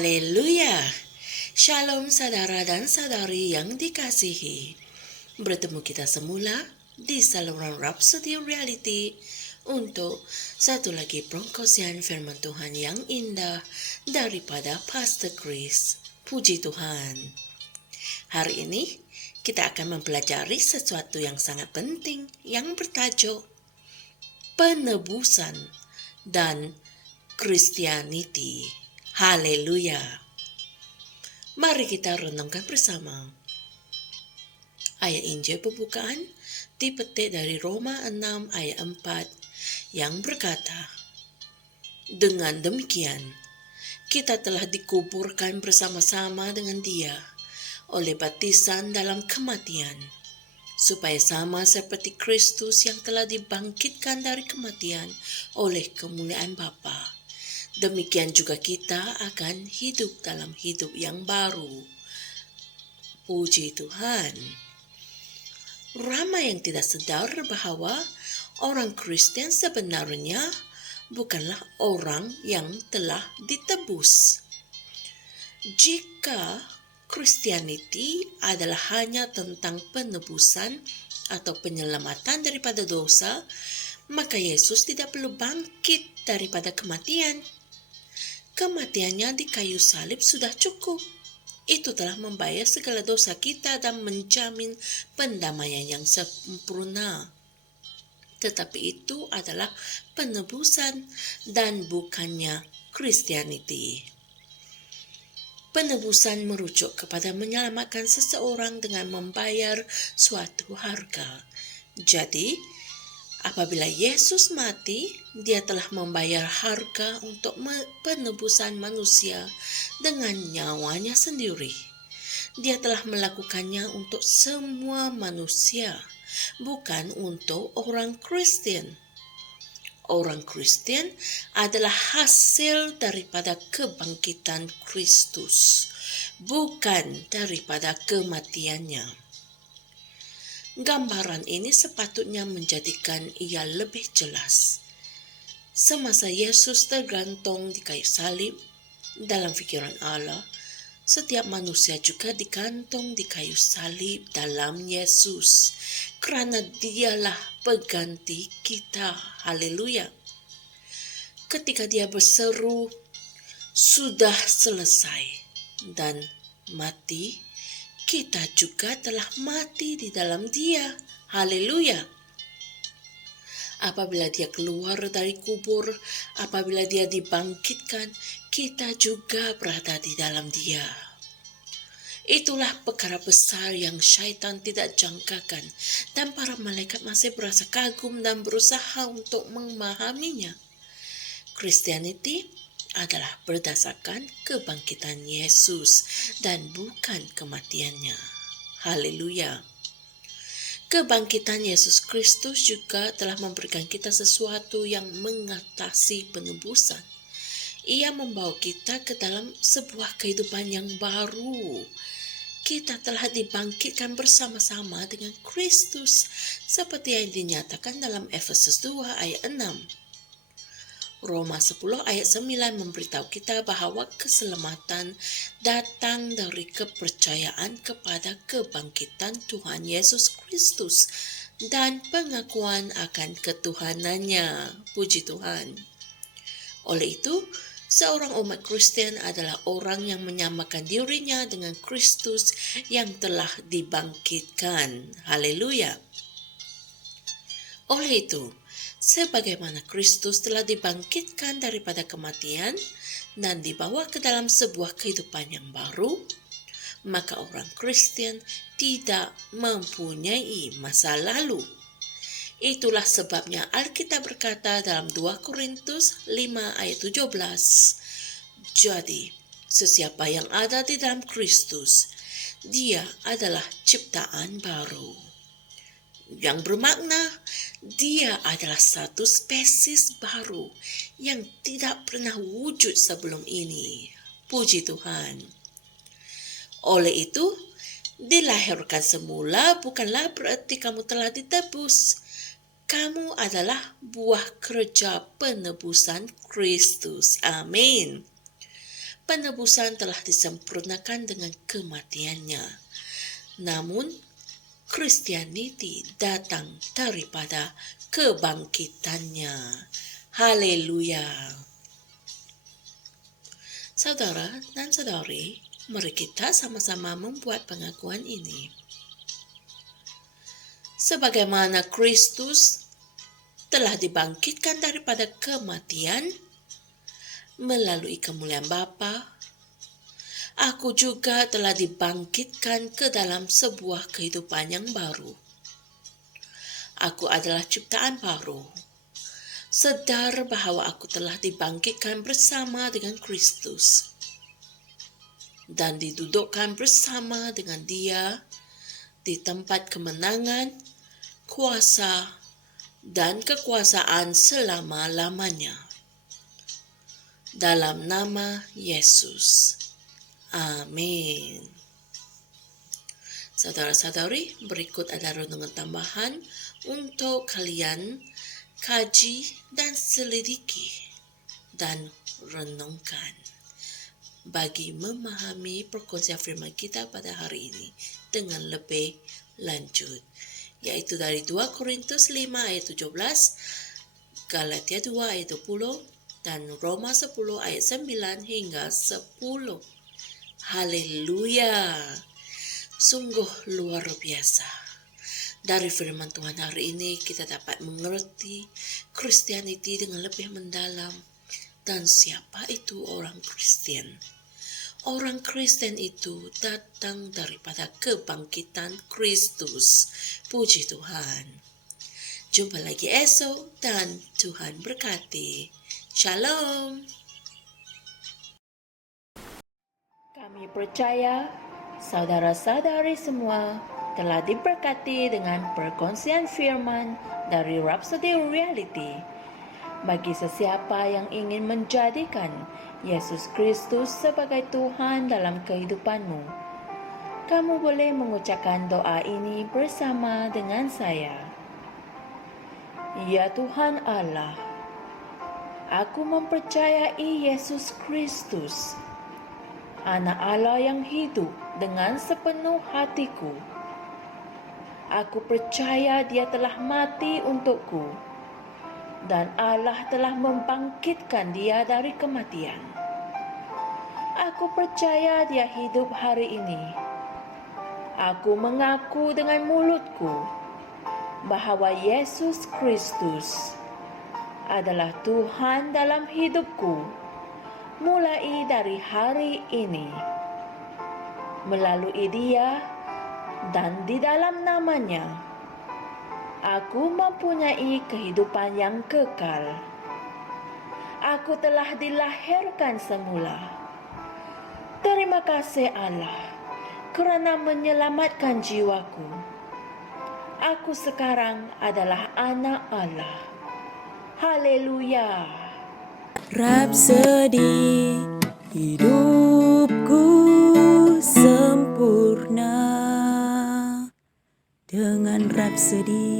Haleluya. Shalom saudara dan saudari yang dikasihi. Bertemu kita semula di saluran Rhapsody Reality untuk satu lagi perkongsian firman Tuhan yang indah daripada Pastor Chris. Puji Tuhan. Hari ini kita akan mempelajari sesuatu yang sangat penting yang bertajuk penebusan dan Christianity. Haleluya. Mari kita renungkan bersama. Ayat Injil pembukaan dipetik dari Roma 6 ayat 4 yang berkata, dengan demikian, kita telah dikuburkan bersama-sama dengan Dia oleh baptisan dalam kematian, supaya sama seperti Kristus yang telah dibangkitkan dari kematian oleh kemuliaan Bapa. Demikian juga kita akan hidup dalam hidup yang baru. Puji Tuhan. Ramai yang tidak sadar bahwa orang Kristen sebenarnya bukanlah orang yang telah ditebus. Jika Christianity adalah hanya tentang penebusan atau penyelamatan daripada dosa, maka Yesus tidak perlu bangkit daripada kematian. Kematiannya di kayu salib sudah cukup. Itu telah membayar segala dosa kita dan menjamin pendamaian yang sempurna. Tetapi itu adalah penebusan dan bukannya Christianity. Penebusan merujuk kepada menyelamatkan seseorang dengan membayar suatu harga. Jadi, apabila Yesus mati, Dia telah membayar harga untuk penebusan manusia dengan nyawanya sendiri. Dia telah melakukannya untuk semua manusia, bukan untuk orang Kristen. Orang Kristen adalah hasil daripada kebangkitan Kristus, bukan daripada kematiannya. Gambaran ini sepatutnya menjadikan ia lebih jelas. Semasa Yesus tergantung di kayu salib, dalam fikiran Allah, setiap manusia juga digantung di kayu salib dalam Yesus, kerana Dialah pengganti kita. Haleluya. Ketika Dia berseru, sudah selesai, dan mati, kita juga telah mati di dalam Dia. Haleluya. Apabila Dia keluar dari kubur, apabila Dia dibangkitkan, kita juga berada di dalam Dia. Itulah perkara besar yang syaitan tidak jangkakan, dan para malaikat masih berasa kagum dan berusaha untuk memahaminya. Christianity adalah berdasarkan kebangkitan Yesus dan bukan kematiannya. Haleluya. Kebangkitan Yesus Kristus juga telah memberikan kita sesuatu yang mengatasi penebusan. Ia membawa kita ke dalam sebuah kehidupan yang baru. Kita telah dibangkitkan bersama-sama dengan Kristus, seperti yang dinyatakan dalam Efesus 2 ayat 6. Roma 10 ayat 9 memberitahu kita bahawa keselamatan datang dari kepercayaan kepada kebangkitan Tuhan Yesus Kristus dan pengakuan akan ketuhanannya. Puji Tuhan. Oleh itu, seorang umat Kristen adalah orang yang menyamakan dirinya dengan Kristus yang telah dibangkitkan. Haleluya. Oleh itu, sebagaimana Kristus telah dibangkitkan daripada kematian dan dibawa ke dalam sebuah kehidupan yang baru, maka orang Kristen tidak mempunyai masa lalu. Itulah sebabnya Alkitab berkata dalam 2 Korintus 5 ayat 17, jadi, sesiapa yang ada di dalam Kristus, dia adalah ciptaan baru. Yang bermakna dia adalah satu spesies baru yang tidak pernah wujud sebelum ini. Puji Tuhan. Oleh itu, dilahirkan semula bukanlah berarti kamu telah ditebus. Kamu adalah buah kerja penebusan Kristus. Amin. penebusan telah disempurnakan dengan kematiannya. Namun, Kristianiti datang daripada kebangkitannya. Haleluya. Saudara dan saudari, mari kita sama-sama membuat pengakuan ini. Sebagaimana Kristus telah dibangkitkan daripada kematian melalui kemuliaan Bapa, aku juga telah dibangkitkan ke dalam sebuah kehidupan yang baru. Aku adalah ciptaan baru. Sedar bahwa aku telah dibangkitkan bersama dengan Kristus dan didudukkan bersama dengan Dia di tempat kemenangan, kuasa, dan kekuasaan selama-lamanya. Dalam nama Yesus. Amin. Saudara-saudari, berikut ada renungan tambahan untuk kalian kaji dan selidiki dan renungkan bagi memahami perkongsian firman kita pada hari ini dengan lebih lanjut, yaitu dari 2 Korintus 5 ayat 17, Galatia 2 ayat 20, dan Roma 10 ayat 9 hingga 10. Haleluya. Sungguh luar biasa. Dari firman Tuhan hari ini kita dapat mengerti Kristianiti dengan lebih mendalam. Dan siapa itu orang Kristen? Orang Kristen itu datang daripada kebangkitan Kristus. Puji Tuhan. Jumpa lagi esok dan Tuhan berkati. Shalom. Kami percaya saudara-saudari semua telah diberkati dengan perkongsian firman dari Rhapsody Reality. Bagi sesiapa yang ingin menjadikan Yesus Kristus sebagai Tuhan dalam kehidupanmu, kamu boleh mengucapkan doa ini bersama dengan saya. Ya Tuhan Allah, aku mempercayai Yesus Kristus, Anak Allah yang hidup dengan sepenuh hatiku. Aku percaya Dia telah mati untukku, dan Allah telah membangkitkan Dia dari kematian. Aku percaya Dia hidup hari ini. Aku mengaku dengan mulutku bahwa Yesus Kristus adalah Tuhan dalam hidupku mulai dari hari ini. Melalui Dia dan di dalam nama-Nya, aku mempunyai kehidupan yang kekal. Aku telah dilahirkan semula. Terima kasih Allah kerana menyelamatkan jiwaku. Aku sekarang adalah anak Allah. Haleluya. Rhapsody hidupku sempurna dengan Rhapsody.